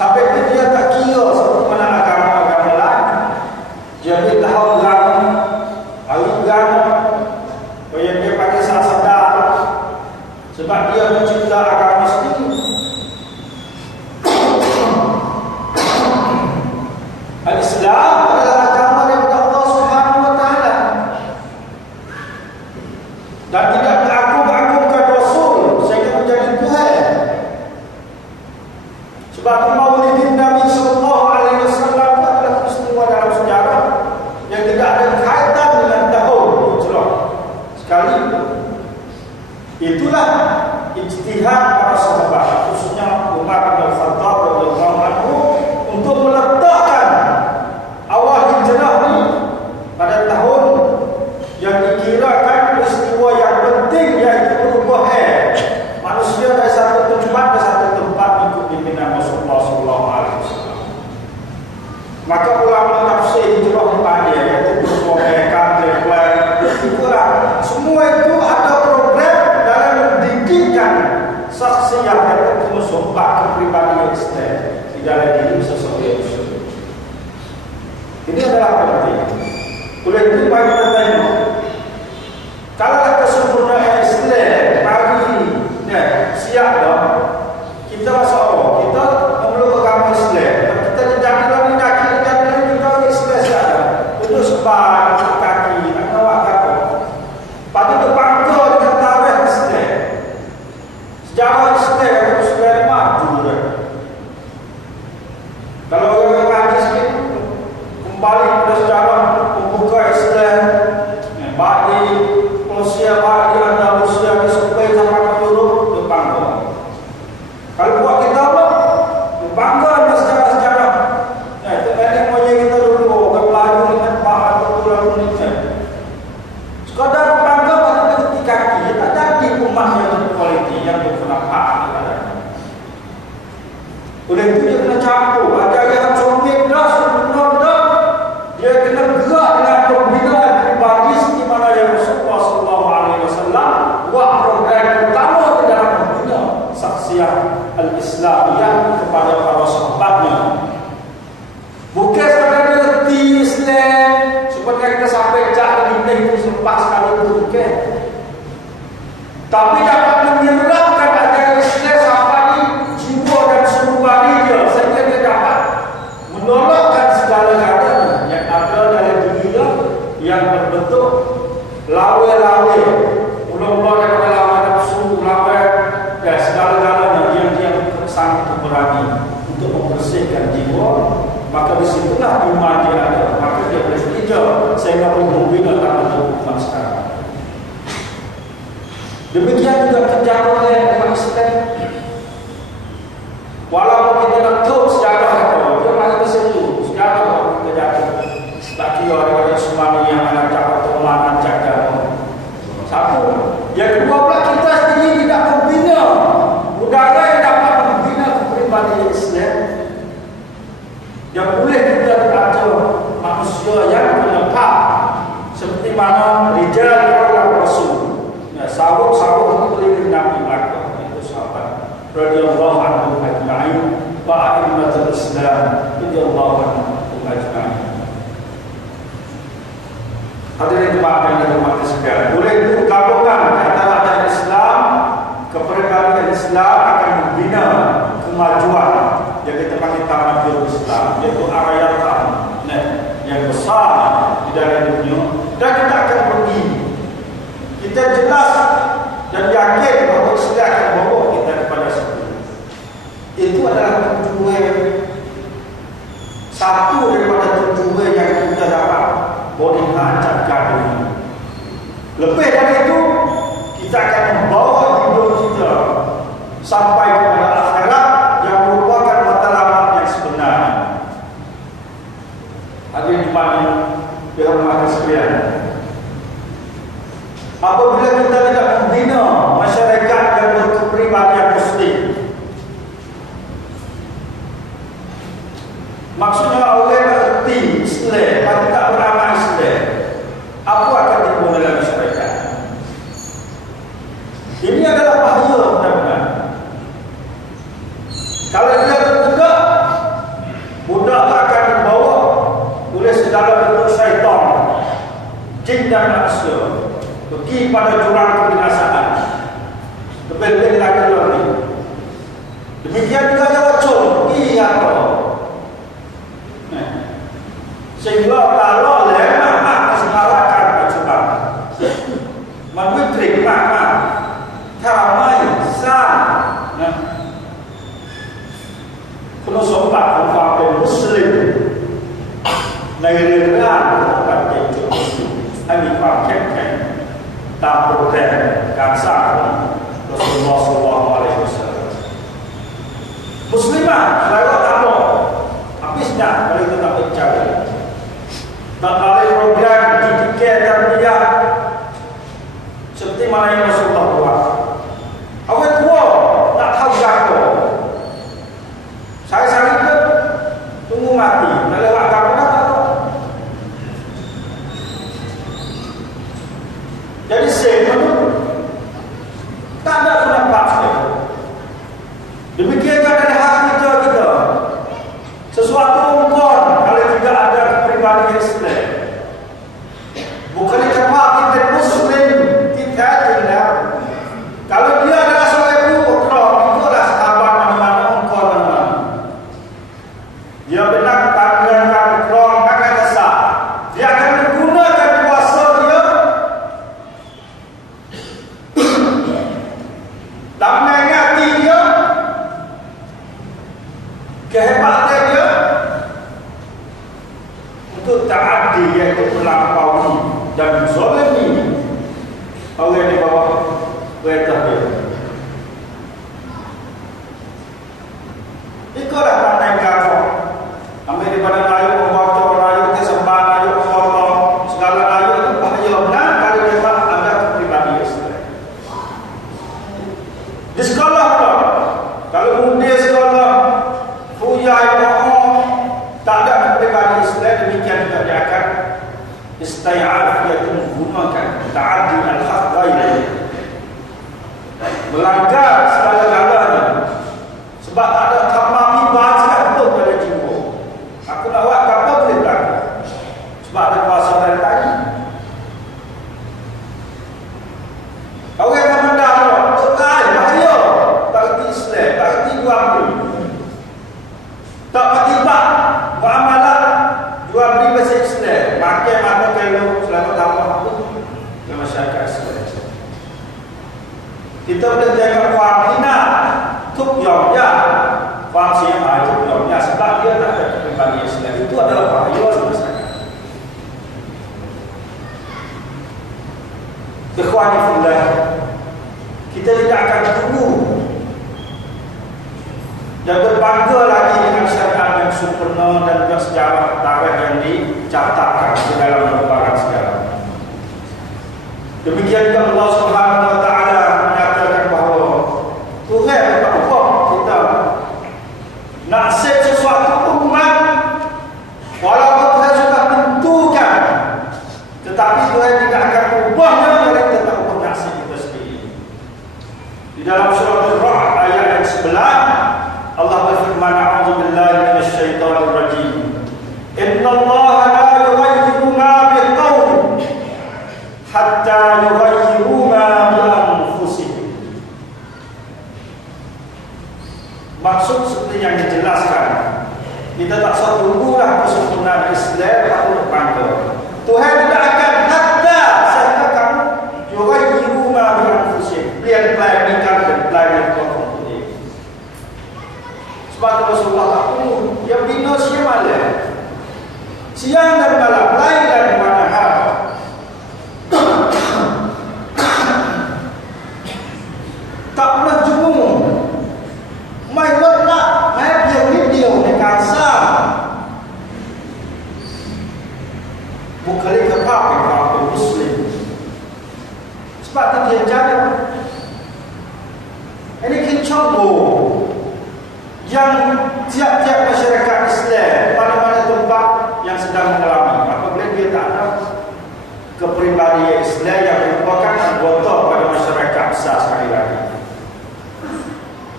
Sampai dia tak kira seperti mana agama-agama lain. Maka ulama tafsir hijrah tadi yaitu berkomunikasi, deklar, itulah semua itu ada program dalam mendidikkan saksiah dan kemusombak kepribadian Islam di dalam diri seseorang Muslim. Ini adalah penting. Oleh itu mari kita tanya, kalau kesempurnaan Islam pagi ini, siap dong. Kita masuk Allah, kita memeluk agama Islam. Kita jadi lagi kita Islam saja. Untuk sebab kaki, nak bawa kaki. Pada itu bangga dengan tarikh Islam. Sejarah Islam maju. Kalau orang ngaji sikit, kembali pada sejarah membuka Islam. Bagi Rusia, bagi Andalusia, di sampai sampai ke Europe, itu bangga. Kalau buat kita apa? Bangga dengan sejarah-sejarah. Itu nenek moyang kita dulu, kepelaju dengan bahan betul-betul Indonesia. Sekadar bangga pada ketika kaki, tak jadi umat yang berkualiti, yang bermanfaat. Oleh itu dia kena campur, ada yang comik dah, benar-benar dia kena gerak dengan pembinaan pribadi seperti mana yang Rasulullah SAW buat program utama di dalam membina saksiah al-Islamiyah kepada para sahabatnya. Bukan sekadar reti Islam seperti kita sampai cak lintih itu selepas sekali itu bukan. Tapi dapat menyerapkan ajaran Islam sampai di jiwa dan surga dia sehingga dia dapat menolakkan segala-galanya yang ada dalam dunia yang berbentuk lawe-lawe, mula-mula daripada lawe nafsu, lawe dan segala-galanya yang dia sangat berani untuk membersihkan jiwa. Maka disitulah iman dia ada, maka dia boleh hijau sehingga membina tangan umat sekarang. Demikian juga terjadi oleh umat Islam. Walaupun kita nak tahu sejarah itu, dia masih berseru sejarah kita jadi. Laki orang Somali yang menajak atau menjaga. Satu. Yang kedua pula kita sendiri tidak membina budaya yang dapat membina kepribadian Islam. Yang boleh kita ajar manusia yang menyebab seperti mana rijal Allah Rasul. Sahabat-sahabat itu Nabi belakang itu sahabat radhiyallahu anhu ajma'in wa a'immatul Islam radhiyallahu anhu ajma'in. Hadirin jemaah yang dirahmati sekalian, boleh digabungkan antara ajaran Islam, kepribadian Islam akan membina kemajuan yang kita panggil tamadun Islam, yaitu arayatan yang besar di dalam dunia. Dan kita akan pergi, kita jelas dan yakin bahawa Islam akan membawa kita kepada situ. Itu adalah tujuan satu daripada tujuan yang kita dapat boleh lancarkan ini. Lebih dari itu, kita akan membawa hidup kita sampai kepada akhirat yang merupakan matlamat yang sebenarnya. Hadirin jemaah dirahmati sekalian, apabila kita tidak membina masyarakat yang berkepribadian Muslim, maksudnya oleh erti Islam, tapi tak beramal Islam, apa akan timbul dalam masyarakat? Ini adalah bahaya benar-benar. Kalau dia tertegak, mudah akan dibawa oleh segala bentuk syaitan, jin dan manusia, pergi pada jurang kebinasaan. Lebih-lebih lagi lagi. Demikian juga Jawa Cun, pergi apa? Sehingga kalau lemah kesepakatan berjumpa menwitrik makna karamai sah kena sobat orang Muslim negara bukan kecil hanya pakai tak program kansa Rasulullah SAW. Muslimah selalu tahu habisnya kalau kita tak percaya. Tak ada program dididik tarbiyah seperti mana yang Rasulullah buat. Awak tua tak tahu jago. Saya itu tunggu mati. Tak lewat agama dah tak tahu. Jadi sebenarnya tak ada pendapat saya. Demikian dari hak kita. Sesuatu umur kalau tidak ada kepribadian Islam. Bukan cepat kita Muslim kita tidak. Kalau dia adalah seorang ibu, itu adalah sahabat mana-mana umur mana-mana. Dia benar tanggalkan kerong akan sah. Dia akan menggunakan kuasa dia dan mengingati dia kehebatan dia untuk ta'addi, iaitu melampaui dan zalimi orang di bawah perintah dia. Itulah makna kafir. Ambil daripada ayat membaca ayat kesempatan ayat Allah segala ayat itu bahaya benar kalau dia tak ada kepribadian Islam. Di sekolah pula, kalau muda sekolah Fuyai bohong tak ada kepribadian Islam, demikian juga dia akan istay'af, iaitu menggunakan ta'addi al-haq ghairi, melanggar segala-galanya sebab tak ada tamami bahasa betul pada jiwa. Aku nak buat apa boleh berlaku sebab ada kuasa dari tadi. Orang yang mendah sekai bahaya, tak erti Islam, tak erti jual beli, tak bertibat muamalah jual beli bahasa Islam, makan mana kalau selamat Allah itu ke masyarakat Islam. Kita boleh jaga faham hina tuk yomnya, faham siapa tuk yomnya sebab dia tak ada kepribadian Islam. Itu adalah bahaya masyarakat. Ikhwani fillah, kita tidak akan tunggu dan berbangga lagi dengan syariat yang sempurna dan juga sejarah tarikh yang dicatatkan di dalam lembaran sejarah. Demikian juga Allah Subhanahu wa taala menyatakan bahawa Tuhan tak ubah kita nak set sesuatu umat walaupun Tuhan sudah tentukan, tetapi Tuhan tidak akan ubahnya kalau kita tak ubah nasib kita sendiri. Di dalam surah Al-Ra'd ayat yang 11 Allah berfirman, a'udzubillahi minasyaitonir rajim. Innallaha la yughayyiru ma biqaumin hatta yughayyiru ma bi anfusihim. Maksud seperti yang dijelaskan, kita tak usah tunggulah kesempurnaan Islam baru bangga. Tuhan tidak akan hatta sehingga kamu yughayyiru ma bi anfusihim. Plan-planikan dan plan-plan. Sebab Rasulullah tak perlu dia bina siang malam, siang dan malam, lain dan manahar. Tak pernah jemu mai letak mai video di kansa bukan kekal Muslim sebab dia jadi ini kencang yang tiap-tiap masyarakat Islam mana-mana tempat yang sedang mengalami apabila dia tak ada kepribadian Islam yang merupakan anggota pada masyarakat besar sekali lagi.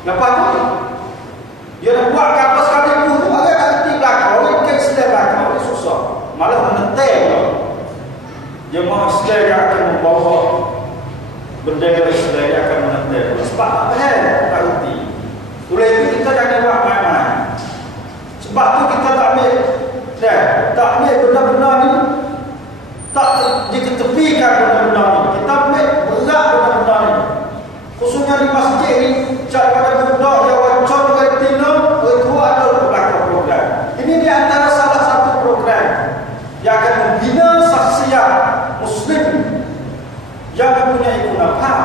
Lepas tu dia nak buat apa sekali pun orang tak kerti belakang, orang ke Islam belakang, orang susah malah menetek dia mahu Islam yang akan membawa bendera Islam yang akan menetek sebab apa tak kerti. Oleh itu kita jangan buat main-main. Sebab tu kita tak ambil benda-benda ni, tak diketepikan benda-benda ni. Kita ambil berat benda-benda ni. Khususnya di masjid ni, cak pada budak yang wancon dengan tina, itu ada belakang program. Ini di antara salah satu program yang akan membina saksiat Muslim yang mempunyai kunafah.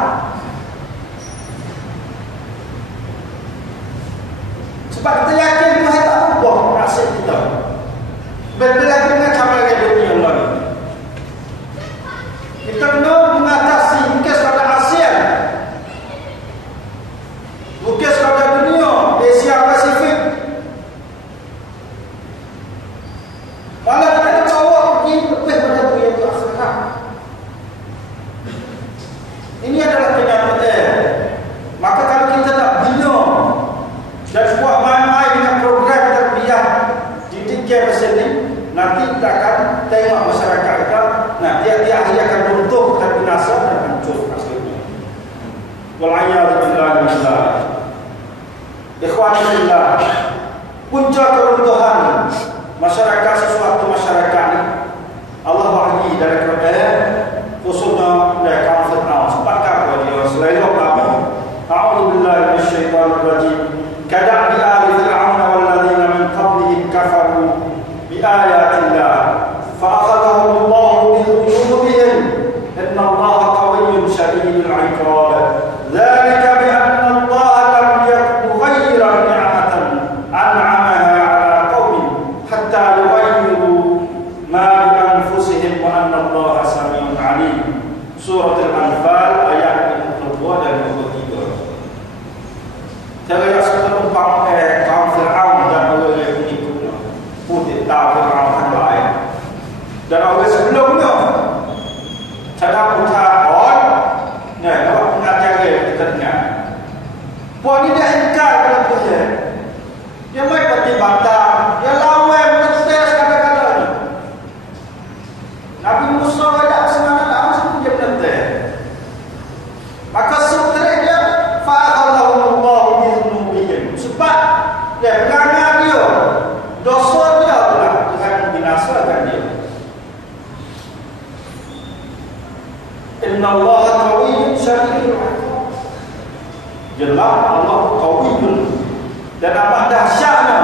Sebab kita yakin Tuhan tak ubah nasib kita. Berbeza dengan cara dunia lain. Kita kena mengatasi bukan sekadar ASEAN, bukan sekadar dunia Asia Pasifik, nanti kita akan tengok masyarakat kita, nah tiap-tiap hari akan runtuh dan binasa dan hancur akhirnya. Wal'iyadzubillah min dzalik. Ikhwani fillah, punca keruntuhan masyarakat sesuatu masyarakat ini Allah wahyi dari Quran, khususnya dari kaum Fir'aun. Sebab apa dia selain apa? A'udzu billahi minasyaitonir rajim. Kada'bi ali fir'aun wal ladzina min qablihim kafaru bi ayatillah fa akhadhahum Allahu bi dhunubihim inna Allaha qawiyyun shadidul 'iqab. Dzalika bi anna Allaha lam yakun ghayra ni'matan an'amaha 'ala qaumin hatta yughayyiru ma bi anfusihim wa anna Allaha samii'un 'alim. Surah Al-Anfal ayat 22 dan 23. Saya sebelum kaum Fir'aun dan orang yang mengikutnya putih tahu Fir'aun yang lain dan orang sebelumnya cara Fir'aun kalau mengajar kita dengar puan ini dia ingkar pada Tuhan, dia main peti bantah, dia lawan protes kata-katanya. Nabi Musa ada semangat langsung dia protes, maka sebenarnya fa'adallahu sebab dia melanggar dia, dosa dia adalah Tuhan membinasakan dia. Inna Allaha qawiyyun shadidul 'iqab. Jelas Allah qawiyyun dan amat dahsyatnya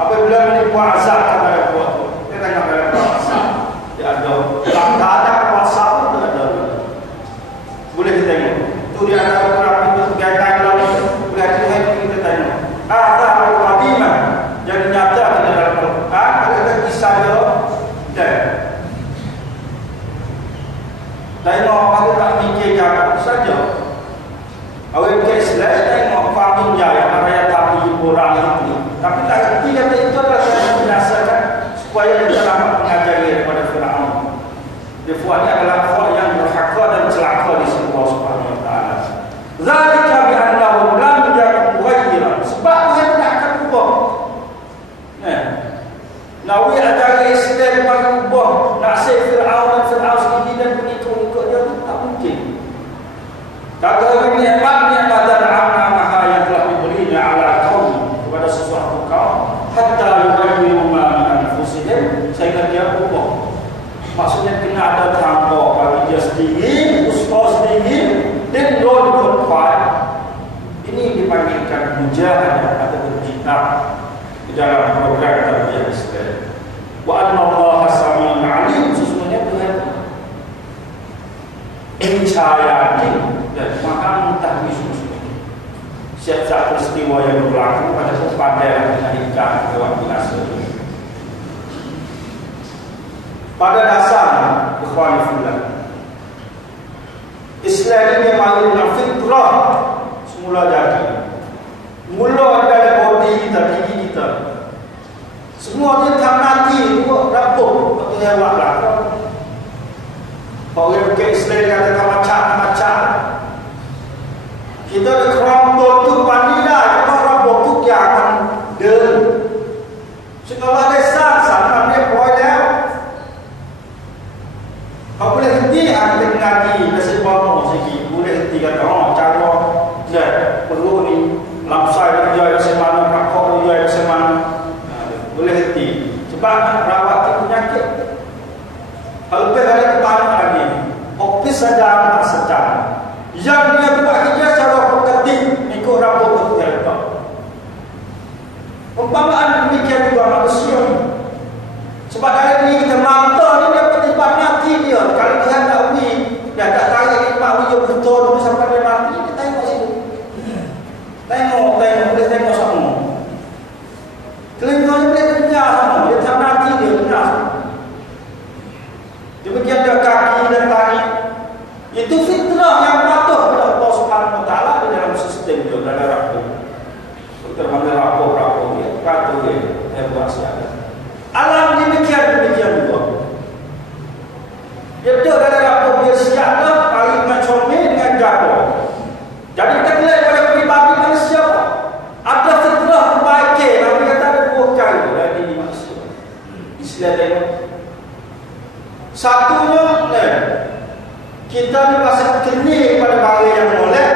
apabila menipu azab kepada buat. Dia tengok dalam kuasa, dia ada tak ada kuasa pun tak ada. Boleh kita tengok. Tu dia ada berapa itu gaya-gaya lalu boleh Tuhan kita tengok. Ada al-qadimah yang nyata di dalam Al-Quran, ada kisah dia dan tengok aku tak fikirkan saja. Awak ke Islam tengok familia yang raya tapi orang itu. Tapi tak kerti kata itu adalah saya binasakan supaya kita dapat mengajari kepada Fir'aun. Dia buatnya adalah buat yang berhakwa dan celaka di sisi Allah Subhanahu Wa Taala. Zalika bi annahum lam yakun mughayyiran. Sebab Tuhan tak akan ubah. Nawi ajari Islam bagi ubah nasib Fir'aun sendiri dan pengikut-pengikut dia itu tak mungkin. Kata nikmat dan amanah yang telah diberinya ala kaum kepada sesuatu kaum hatta yughayyiru ma min anfusihim sehingga dia ubah. Maksudnya kena ada tangga bagi dia sendiri, usaha sendiri dan non kuat. Ini dipanggilkan mujahadah atau berjihad di dalam program tarbiyah Islam. Wa anna Allaha samii'un 'alim, sesungguhnya Tuhan percaya dan maha mengetahui semua. Setiap peristiwa yang berlaku pada kepada mengaitkan lewat binasa. Pada dasarnya, ikhwan fillah, Islam ini memang dengan fitrah semula jadi. Mula dari bodi kita, gigi kita. Semua dia tak nanti buat rapuh atau yang buat. Kalau yang ke Islam kata macam-macam. Kita ada kerombol tu pandai kita rapuh tu yang akan del. Sekolah desa sama dia boleh. Kau boleh henti ada ngaji nasi bawang sikit. Boleh henti kata cara dia perlu ni lamsai dia macam mana, rakok dia macam mana. Boleh henti. Sebab rawat penyakit. Kalau ada kebanyakan lagi, opis saja tak sedar. Yang dia buat kerja secara ketik ikut rapor kerja itu. Umpamaan demikian juga manusia. Sebab hari ini kita mata ni dia petipan mati dia. Kalau Tuhan tak uji, dia tak tahu nikmat uji betul sampai dia mati, dia tengok situ. Tengok, boleh tengok semua. Telinganya boleh dengar semua, dia tak mati dia dengar semua. Demikian dia kaki dan tangan. Itu fitrah yang patuh kepada Allah Subhanahu Wa Taala di dalam sistem dia, dalam rapor. Termasuk rapor dia, patuh dia buat siapa. Islam tengok. Satunya, kita ni pasal keni pada barang yang molek.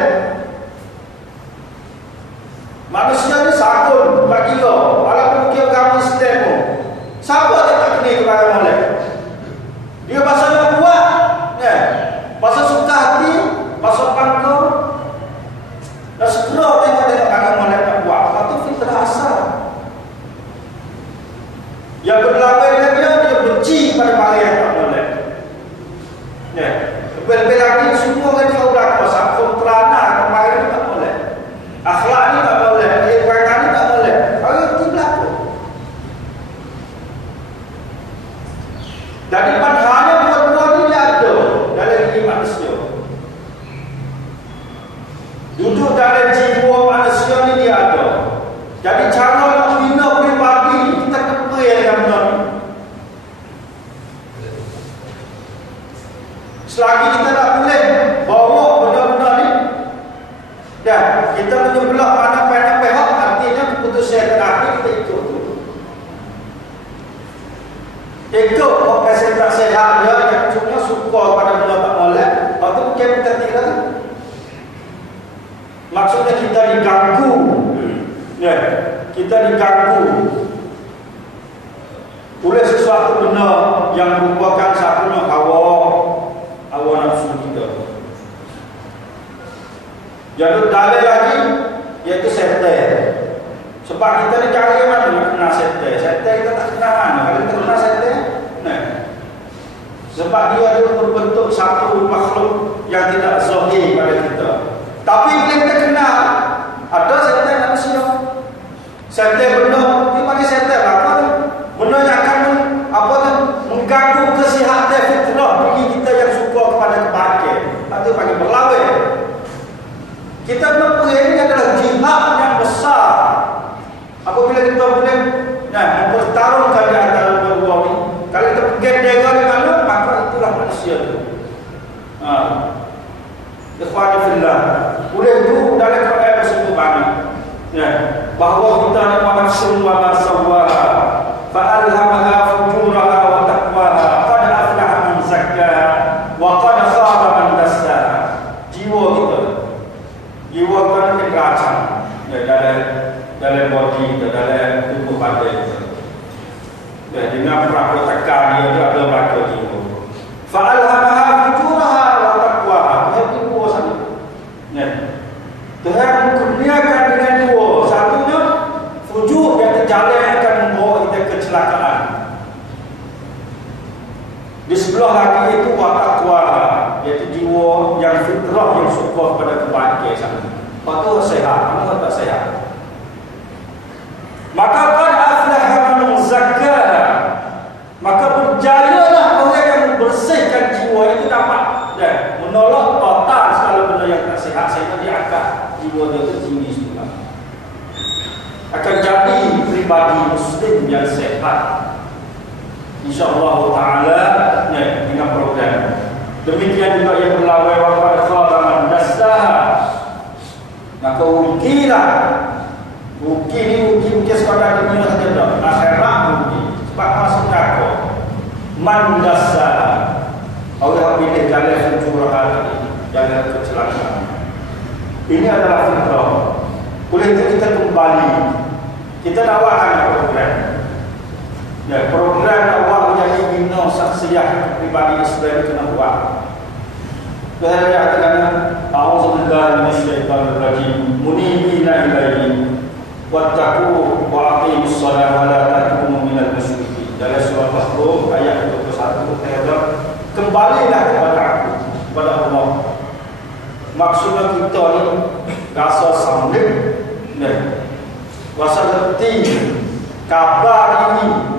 Manusia ni sakun bagi lo, walaupun dia agama Islam pun. Siapa yang tak keni kepada molek? Dia pasal yang kuat, pasal suka hati, pasal pangkau. Dan segera tengok agama molek tak kuat. Itu fitrah asal. Yang berlawan dia benci pada barang yang tak molek. Lebih-lebih lagi semua kan dia berlaku sakun terana kemarin ni tak molek. Akhlak ni tak molek, perangai ni tak molek. Kalau itu berlaku. Jadi padahal dua-dua ni dia ada dalam diri manusia. Duduk dalam jiwa manusia ni dia ada. Jadi cara nak bina pribadi kita kena yang benda ni. Selagi kita tak boleh bawa benda-benda ni, dan kita menyebelah mana pihak, artinya keputusan terakhir kita ikut tu. Ikut orang tak sehat dia yang cuma suka pada benda tak molek, lepas tu bukan kita tinggal. Maksudnya kita diganggu, kita diganggu oleh sesuatu benda yang merupakan satunya hawa nafsu kita. Jadi dalil lagi iaitu setan. Sebab kita ni cari mana nak kena setan. Setan kita tak kena mana. Kalau kita kena setan, sebab dia ada berbentuk satu makhluk yang tidak zahir pada kita. Tapi bila kita kenal, ada setan manusia. Setan benda, dia panggil setan apa tu? Benda yang akan mengganggu kesihatan fitrah bagi kita yang suka kepada kebahagiaan. Itu panggil berlawan. Kita berperang ini adalah jihad yang besar. Apabila kita boleh mempertarungkan di antara dua-dua ini, kalau kita bergandeng di mana, maka itulah manusia itu. Ikhwan fillah. Oleh itu dalam Quran bersebut banyak bahawa kita ni nafsu wa ma sawwaha fa alhamaha fujuraha wa taqwaha qad aflaha man zakkaha wa qad khaba man dassaha. Jiwa kita ni keracang dalam body kita, dalam tubuh badan kita. Dengan praktekan dia ada pada jiwa. Fa alhamaha fujuraha wa taqwaha. Itu dua satu. Tuhan kurniakan dengan dua. Satunya fujur yang terjalan akan membawa kita kecelakaan. Di sebelah lagi itu taqwa, iaitu jiwa yang fitrah yang suka pada kebahagiaan sana. Patuh sehat, kamu tak sehat. Maka qad aflaha man zakkaha. Maka berjayalah orang yang membersihkan jiwa itu dapat menolak total segala benda yang tak sehat sehingga dia akan jiwa dia itu tinggi semula. Akan jadi pribadi muslim yang sehat. InsyaAllah ta'ala dengan program. Demikian juga yang berlawan waqad khaba man dassaha. Maka rugilah. Rugi ni rugi sekadar dunia saja dah. Akhirat rugi. Sebab masuk neraka. Man dassaha. Allah pilih jalan fujurah tadi, jalan kecelakaan. Ini adalah fitrah. Oleh itu kita kembali. Kita dakwahkan program. Program dakwah menjadi bina saksiah pribadi Islam kena buat. Tuhan katakan, "A'udzubillahi minasyaitonir rajim. Munibina ilaihi wattaqu wa aqimus shalah wa la takunu minal musyrikin." Dalam surah Al-Baqarah ayat 21 terdapat kembalilah kepada aku, kepada Allah. Maksudnya kita ni rasa sambut, rasa letih, kabar ini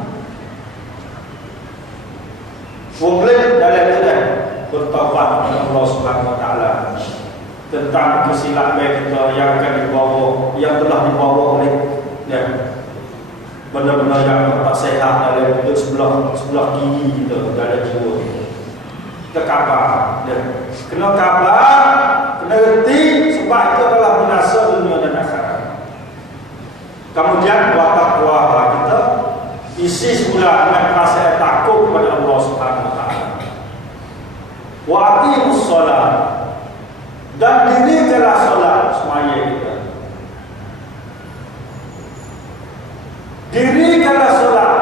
boleh dalam kita bertaubat kepada Allah Subhanahu Wa Taala tentang kesilapan kita yang akan dibawa, yang telah dibawa oleh benda-benda yang tak sehat dalam sebelah kiri kita, dalam jiwa kita kabar, kena kabar, kena reti, sebab itu adalah binasa dunia dan akhirat. Kemudian taqwa kita isi semula dengan perasaan takut kepada Allah Subhanahu wa taala. Wa aqimus solat, dan dirikanlah solat semaya kita. Dirikanlah solat.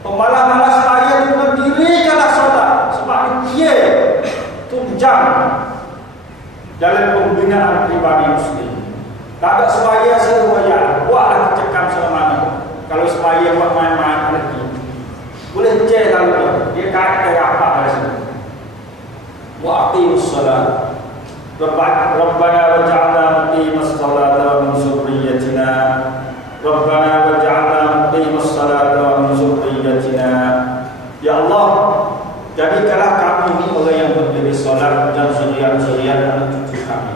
Pemalas-malas semaya itu dirikanlah solat, sebab dia tunjang dalam pembinaan pribadi muslim. Tak ada semaya seruaya, buatlah cekam selama. Kalau semaya buat main-main lagi, boleh je kalau dia kata apa pada sini. Wa aqimus salat. Rabbana waj'alna muqimas salati wa min dzurriyyatina. Rabbana waj'alna muqimas salati wa min dzurriyyatina. Ya Allah, jadikanlah kami ini orang yang berdiri salat dan zuriat-zuriat anak cucu kami.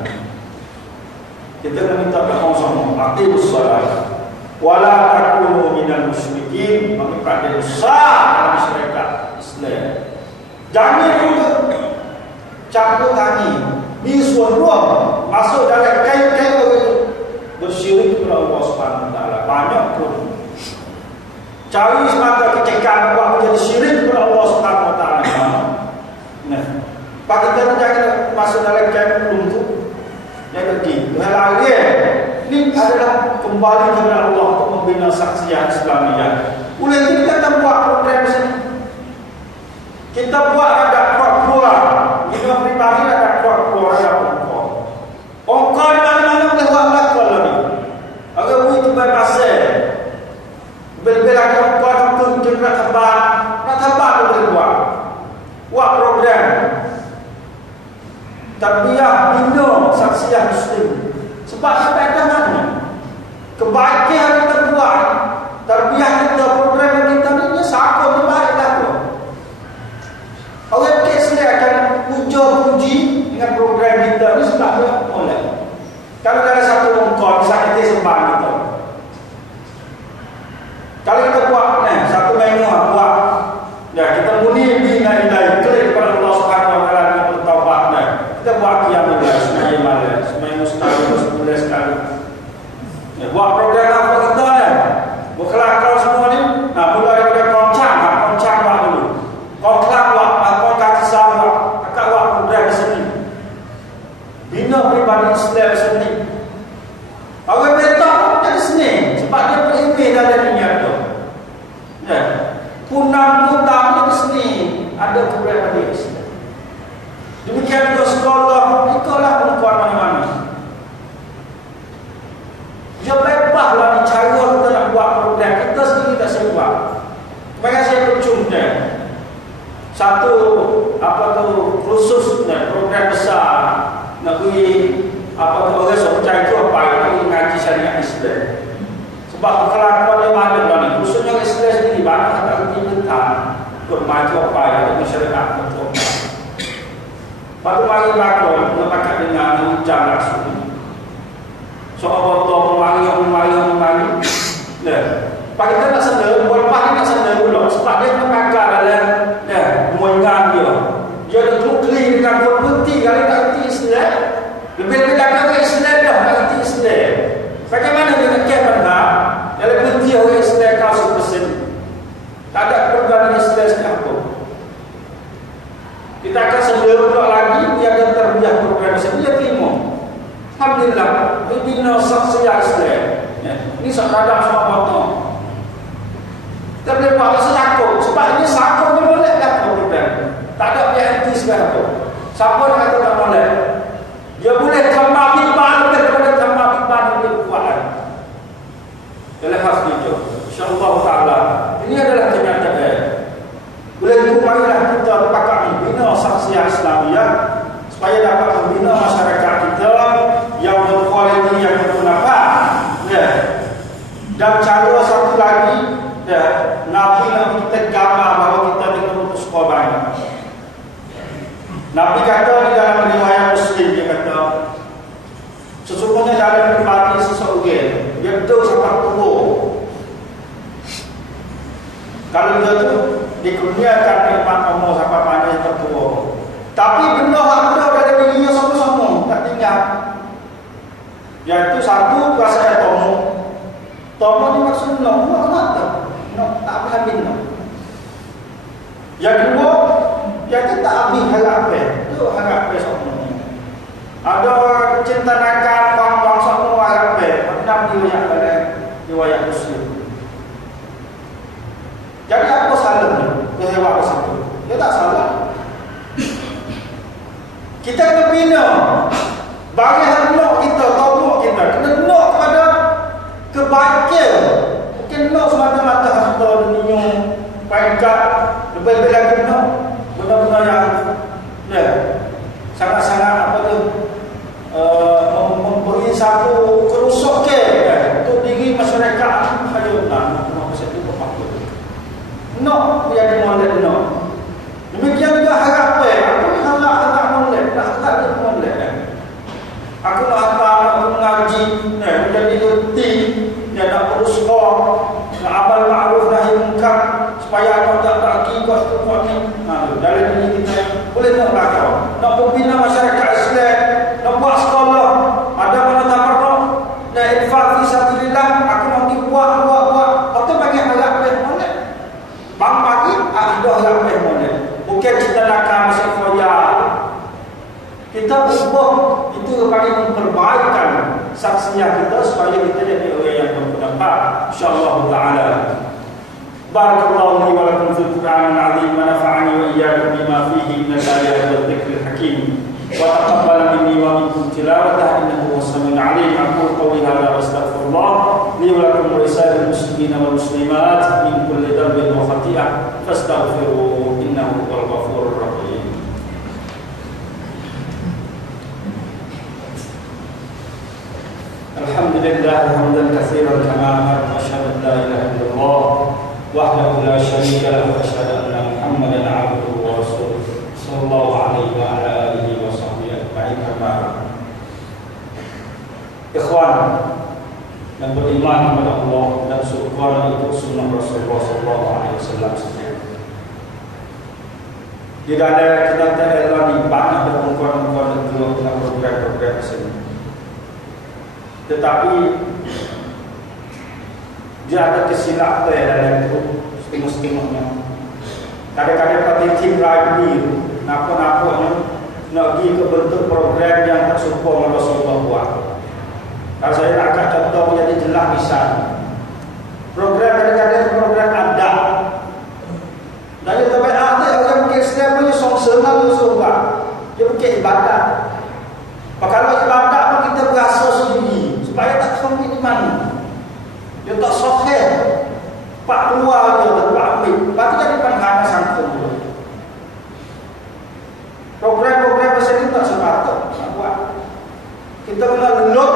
Kita meminta bersama-sama aqimus salat. Wala takunu minal musyrikin, mengikat besar dalam masyarakat Islam. Jangan juga campur tangan, ni suruh masuk dalam kain-kain itu bersyirik kepada Allah Subhanahu wa taala. Banyak pun cari semata kecekan buat menjadi syirik kepada Allah Subhanahu wa taala. Nah, pak kita jangan masuk dalam kain belum tu. Yang pergi, lagi ini adalah kembali kepada Allah untuk membina saksian Islamiyah. Oleh itu kita buat program sini. Kita buat ada keluar. Kita pribadi ada keluar yang ongkar. Ongkar di mana-mana boleh buat belakang lagi. Agar itu berpasal. Bila-bila ongkar itu kita nak tambah boleh buat. Buat program. Tarbiyah bina saksian Muslim. Sebab apa ada mana? Kebaikan yang kita buat, tarbiyah kita, program kita ni sakit ni baik tak tu. Orang kes ni akan puji dengan program kita ni sebab dia boleh. Kalau ada satu ongkor, misalnya dia sembah kita. Kalau kita buat ni, satu minggu buat, ya kita muni bina ilai, klik kepada Allah Subhanahu wa taala dengan bertaubat ni. Kita buat qiyamul lail semaya malam, semaya sekali, sebulan sekali. Ya, buat program apa kita ni? Buat kelakar semua ni. Nah, mulai daripada koncang buat dulu. Koncang buat, koncang sesama buat. Kakak buat program di sini. Bina pribadi Islam di sini. Orang betul dari sini. Sebab dia berimeh dalam dunia tu. Ya. Punang-punang di sini ada pribadi Islam. Demikian juga sekolah, itulah perempuan mana-mana. Dia bebaslah ni cara kita nak buat program. Kita sendiri tak saya buat. Kemarin saya bercumpa satu khusus program besar nak pergi orang percaya itu apa nak pergi ngaji syariat Islam. Sebab kelakuan dia banyak lah ni. Khususnya Islam sendiri banyak tak kerti tentang maju apa yang masyarakat betul. Lepas tu mari lakon nak pakai dengan ujar langsung. Soal botol mari. Nah, pak kita nak sedar, buat pak nak sedar dulu. Sebab dia mengakar dalam muingan dia. Dia terkukli dengan buat putih kali tak erti Islam. Lebih agak Islam dah tak erti Islam. Bagaimana dia nak kira benda? Dalam putih orang Islam kau 100%. Tak ada perubahan Islam sekali. Kita akan sedar pula lagi biar dia terbiak program dia terima. Alhamdulillah, bina saksian Islam. Ini sekadar semua potong. Kita boleh buat sekakut. Sebab ini sakut dia boleh tak program. Tak ada PNT sekakut. Siapa yang kata tak boleh? Dia boleh tambah pipan lebih daripada tambah pipan yang dia buat. Dalam khas itu. InsyaAllah ta'ala. Ini adalah kenyataan. Boleh itu marilah kita pakai bina saksian Islamiyah supaya dapat membina masyarakat kita yang berkualiti, yang bermanfaat. Ya. Dan cara satu lagi, ya, Nabi kita gambar bahawa kita dengan putus korban. Nabi kata di dalam riwayat Muslim, dia kata sesungguhnya dalam pribadi seseorang dia betul sampai tua. Kalau dia tu dikurniakan nikmat umur sampai panjang tertua. Tapi benda ada dari dirinya sama-sama tak tinggal. Iaitu satu kuasa tomo. Tomo ni maksudnya Allah mata. habis no. Yang kedua, yang kita habis harap itu harap semua. Ada cinta nakal bang semua harap macam riwayat Muslim. Jadi apa salahnya? Kehewat ke situ. Dia tak salah. Kita kena bina bagi hendak kita, tolong kita kena nak kepada kebaikan. Bukan nak semata-mata harta dunia, pangkat, lebih-lebih lagi nak benar-benar yang sangat-sangat apa tu memberi satu kerusakan untuk diri masyarakat. Ayo nak situ apa-apa. Nak biar dimolek nak. Demikian juga harapan. Aku harap molek, nak harap molek. Aku nak hantar aku mengaji, menjadi erti, dia nak urus kau, nak amal ma'ruf nahi munkar supaya kau tak akibat tu ni. Dalam diri kita boleh nak belakang. Nak membina masyarakat Islam, nak buat sekolah, ada mana tak perlu, nak infak fi sabilillah, aku nak buat. Atau bagi harap molek. Bang pagi ada harap molek. Bukan kita nak masih khoyal. Kita ubah itu kepada memperbaikan saksinya kita supaya kita jadi orang yang berpendapat. InsyaAllah ta'ala. Barakallahu li wa lakum fil Qur'an al-azim wa nafa'ani wa iyyakum bima fihi min al-ayati wal dhikril hakim. Wa taqabbal minni wa minkum tilawatahu innahu was-sami'ul 'alim. Aqulu qawli hadha wa astaghfirullah li wa lakum wa lisa'il muslimin wal muslimat min kulli dhanbin wa khati'ah fastaghfiruhu innahu huwal ghafurur rahim. Alhamdulillah hamdan katsiran kama amarna wa asyhadu an la ilaha illallah wahdahu la syarika lahu wa asyhadu anna Muhammadan 'abduhu wa rasuluh sallallahu alaihi wa ala alihi wa sahbihi ajma'in. Ikhwan yang beriman kepada Allah dan syukur ikut sunnah Rasulullah sallallahu alaihi wasallam saja. Di dalam kita terlebih banyak perempuan-perempuan dalam program-program sini. Tetapi dia ada kesilapan dalam itu setengah-setengahnya. Kadang-kadang pada tim rugby napa-napanya nak pergi ke bentuk program yang tak serupa dengan Rasulullah buat. Kalau saya nak kat contoh menjadi jelas misal. Program kadang-kadang program adat. Dan yang terbaik ada orang mungkin Islam punya song-senang surga. Dia mungkin ibadat. Kalau ibadat pun kita berasa sendiri supaya tak sampai di mana. Dia tak sahih. Pak keluar dia tak ambil. Lepas tu jadi pandangan sangkung dia. Program-program macam ni tak sepatut nak buat. Kita kena lot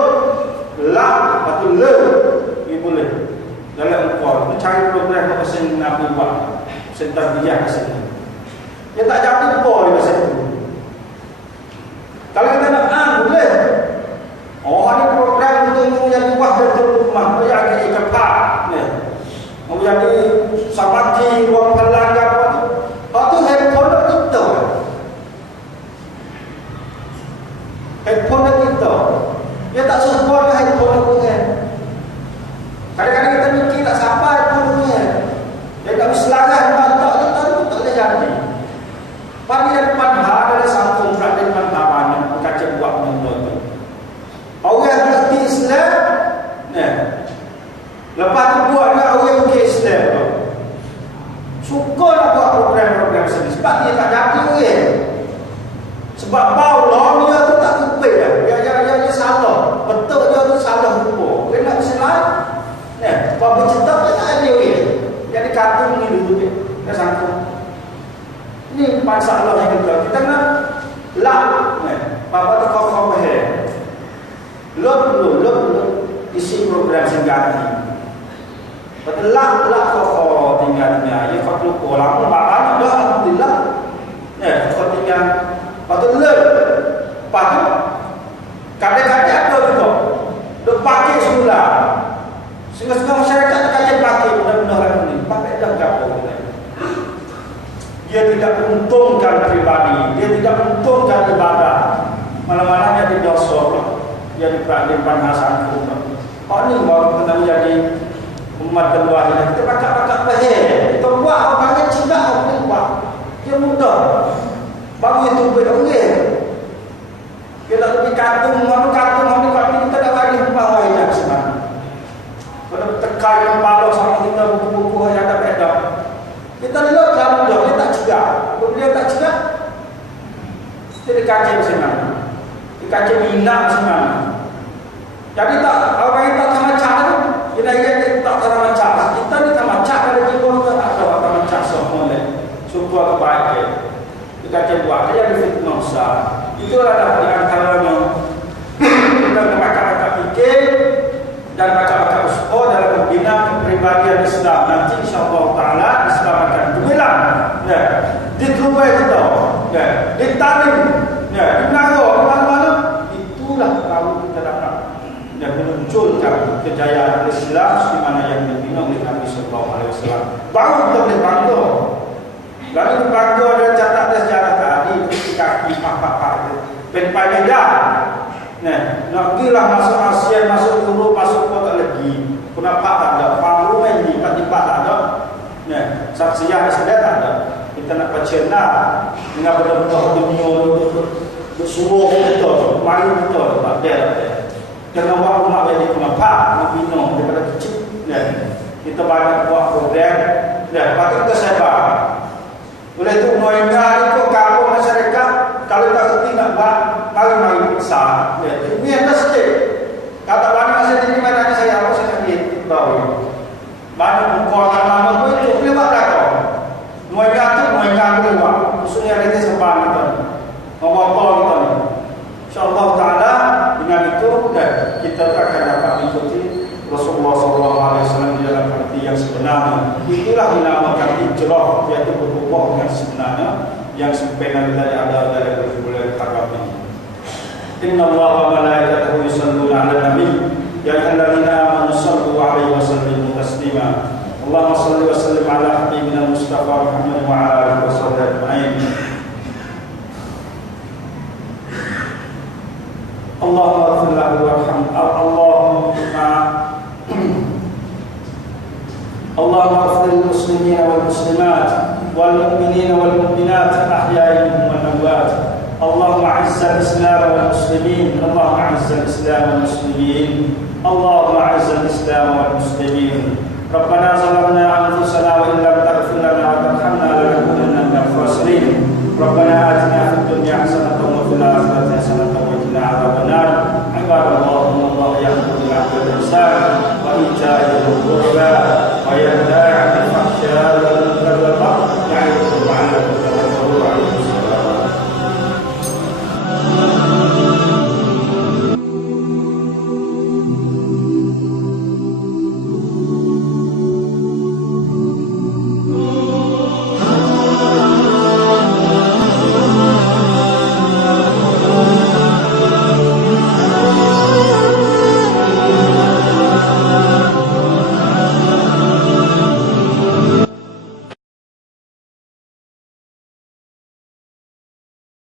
lah, lepas tu le. Ini boleh. Dalam ukor, kita cari program macam ni Nabi buat. Sentar dia ke sini. Dia tak jadi apa di masa itu. Kalau kita nak boleh. Oh, ada program untuk yang buat betul rumah, yang ada ikapat, ni. Mau jadi sabati ruang kelang apa tu? Itu handphone kita. Handphone kita. Dia tak support handphone kita. Kadang-kadang kita mikir tak sampai handphone kita. Dia tak berselangan, tak boleh jadi. Pada depan ada sangkung kat depan banyak kaca buat benda tu. Orang yang mengerti Islam, lepas tu buat dengan orang yang mengerti Islam tu. Suka nak buat program-program sendiri. Sebab dia tak jadi orang. Sebab bau dia tu tak kupik dah. Dia salah. Betul dia tu salah rupa. Dia nak Islam. Kalau bercerita dia tak ada orang. Jadi kartun ni dulu dia sangkung. Ini masalah yang kita nak lah. Bapa tu kau lot isi program singganti. Betul lah kau tinggalnya. Ya kau tu orang bapak dah alhamdulillah. Kau tinggal. Betul le. Patu. Kadang-kadang ada juga. Dok pakai semula. Sehingga masyarakat kaji pakai benda-benda ini. Pakai dah gapo. Dia tidak menguntungkan pribadi, dia tidak menguntungkan ibadah. Malam-malam dia dosa, dia dipanggil panhasan. Oh ni baru kena jadi umat kedua ini kita bakal pahit. Kita buat orang yang cinta orang buat. Dia mudah. Baru itu berdoa. Kita lebih katung kita dah bagi bawah yang sebenarnya. Kalau tekan kepala sama kita buku-buku yang ada beda. Kita lihat dalam mudah dia tak cegah. Kalau dia tak cegah, dia dikaji sebenarnya. Dikaji minat sebenarnya. Jadi tak orang yang tak sama cara, kita tak sama cara. Kita ni sama cara kalau kita tak ada sama cara semua ni. Supaya kebaikan. Dikaji buat dia difitnah sah. Itulah di antaranya kita baca-baca fikir dan baca-baca usul dalam membina kepribadian Islam. Nanti insya-Allah taala Islam akan gemilang. Ya, diterubah kita. Ya, ditarik. Ya, dinago mana-mana. Itulah kalau kita dapat yang menunjukkan kejayaan Islam di mana yang dibina oleh Nabi sallallahu alaihi wasallam. Baru kita boleh bangga. Lalu bangga dan catat sejarah tadi kaki pak-pak penpaida. Nah, nak pergilah masuk ASEAN, masuk Europe, masuk kota lagi. Kenapa tak ada? Paru ini tiba-tiba tak ada. Nah, saksian sudah tak ada. Kita nak bercena dengan benar-benar dunia bersuruh kita, mari kita tak ada. Kerana buat rumah yang kenapa nak bina daripada kecil. Nah, kita banyak buat program. Nah, bagi kita sabar. Oleh itu, mengenai kampung masyarakat, kalau tak kerti nak buat, mari periksa. Ini ada sikit. Kata banyak masa ini mana saya apa saya sakit. Tahu. Banyak muka mana pun itu boleh buat belakang. Mengenai boleh buat. Khususnya kita sempat kita. Ngomong kita ni. InsyaAllah ta'ala, dengan itu, kita akan dapat mengikuti Rasulullah SAW di dalam arti yang sebenarnya. Itulah dinamakan hijrah, iaitu berubah yang sebenarnya, yang sebenarnya ada dalam bulan haram ini. Inna Allah wa malaikatahu yusalluna 'alan nabi ya ayyuhalladzina amanu sallu 'alaihi wa sallimu taslima. Allahumma shalli wa sallim 'ala habibina Mustafa Muhammad wa 'ala alihi wa sahbihi ajma'in. Allahumma ighfir lahu warhamhu. اللهم اغفر للمسلمين والمسلمات والمؤمنين والمؤمنات الاحياء منهم والاموات. اللهم اعز الاسلام والمسلمين. اللهم اعز الاسلام والمسلمين. اللهم اعز الاسلام والمسلمين. ربنا ظلمنا انفسنا وان لم تغفر